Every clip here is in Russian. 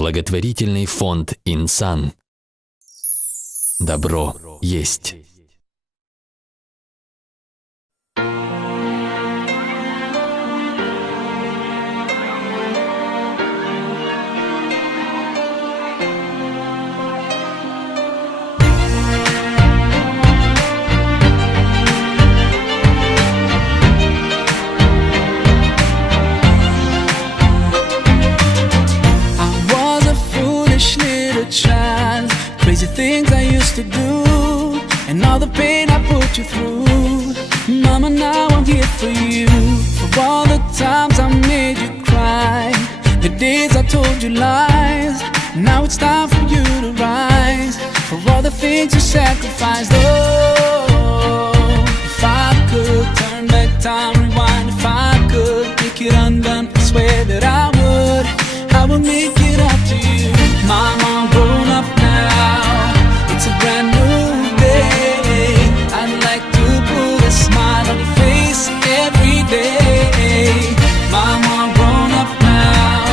Благотворительный фонд «Инсан». Добро есть. Crazy things I used to do, and all the pain I put you through. Mama, now I'm here for you. For all the times I made you cry, the days I told you lies. Now it's time for you to rise. For all the things you sacrificed. Oh, if I could turn back time, rewind. If I could make it undone, I swear that I would make it up to you. Mama, I'm grown up now, it's a brand new day. I'd like to put a smile on your face every day. Mama, I'm grown up now,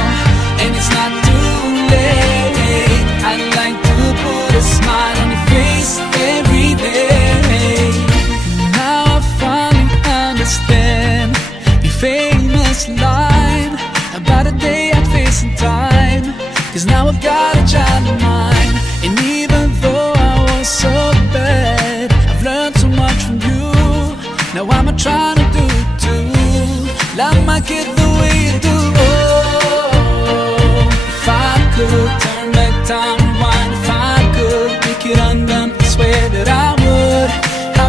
and it's not too late. I'd like to put a smile on your face every day. Now I finally understand your famous line about a day I'd face in time. Cause now I've got a child of mine, and even though I was so bad, I've learned so much from you. Now I'm trying to do it too. Love my kid the way you do. Oh, if I could turn back time, rewind. If I could make it undone, I swear that I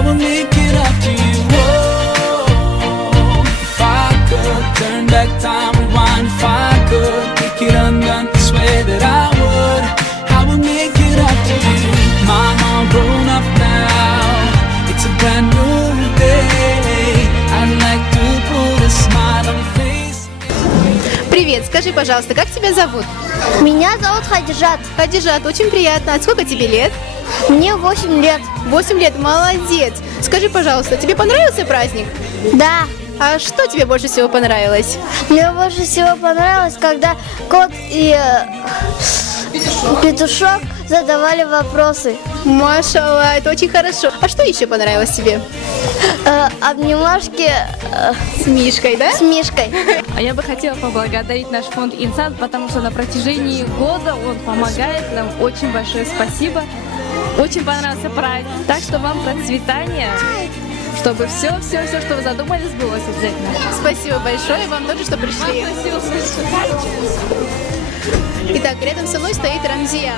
would make it up to you. Oh, if I could turn back time, rewind. If I could make it undone, I swear that I would make it up to you. Mama, I'm grown up now, it's a brand new day. I'd like to put a smile on your face. Привет, скажи, пожалуйста, как тебя зовут? Меня зовут Хадижат. Хадижат, очень приятно. А сколько тебе лет? Мне 8 лет. 8 лет, молодец. Скажи, пожалуйста, тебе понравился праздник? Да. А что тебе больше всего понравилось? Мне больше всего понравилось, когда кот и петушок задавали вопросы. Машалла, это очень хорошо. А что еще понравилось тебе? Обнимашки С Мишкой, да? с Мишкой. А я бы хотела поблагодарить наш фонд «Инсан», потому что на протяжении года он помогает нам. Очень большое спасибо. Очень понравился праздник. Так что вам процветания, чтобы все, что вы задумали, сбылось обязательно. Спасибо большое вам тоже, что пришли. Итак, рядом со мной стоит Рамзия,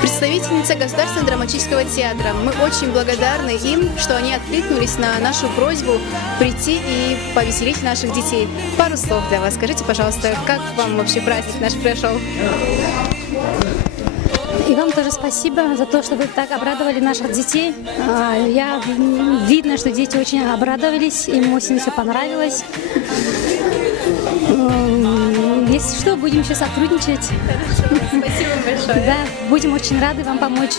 представительница Государственного драматического театра. Мы очень благодарны им, что они откликнулись на нашу просьбу прийти и повеселить наших детей. Пару слов для вас. Скажите, пожалуйста, как вам вообще праздник наш прошел? И вам тоже спасибо за то, что вы так обрадовали наших детей. Видно, что дети очень обрадовались, им очень все понравилось. Если что, будем еще сотрудничать. Спасибо большое. Да, будем очень рады вам помочь.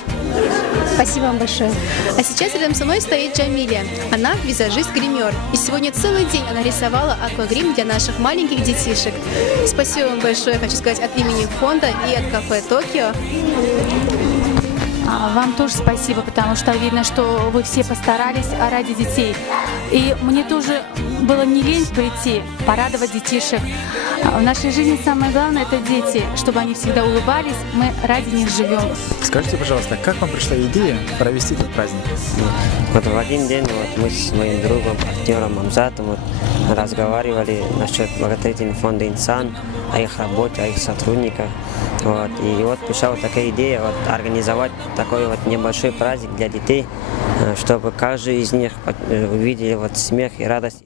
Спасибо вам большое. А сейчас рядом со мной стоит Джамиля. Она визажист-гример. И сегодня целый день она рисовала аквагрим для наших маленьких детишек. Спасибо вам большое, хочу сказать, от имени фонда и от кафе «Токио». Вам тоже спасибо, потому что видно, что вы все постарались ради детей. И мне тоже было не лень прийти, порадовать детишек. В нашей жизни самое главное — это дети, чтобы они всегда улыбались, мы ради них живем. Скажите, пожалуйста, как вам пришла идея провести этот праздник? Вот в один день мы с моим другом, партнером Амзатом разговаривали насчет благотворительного фонда «Инсан», о их работе, о их сотрудниках. И вот пришла такая идея организовать такой небольшой праздник для детей, чтобы каждый из них увидел смех и радость.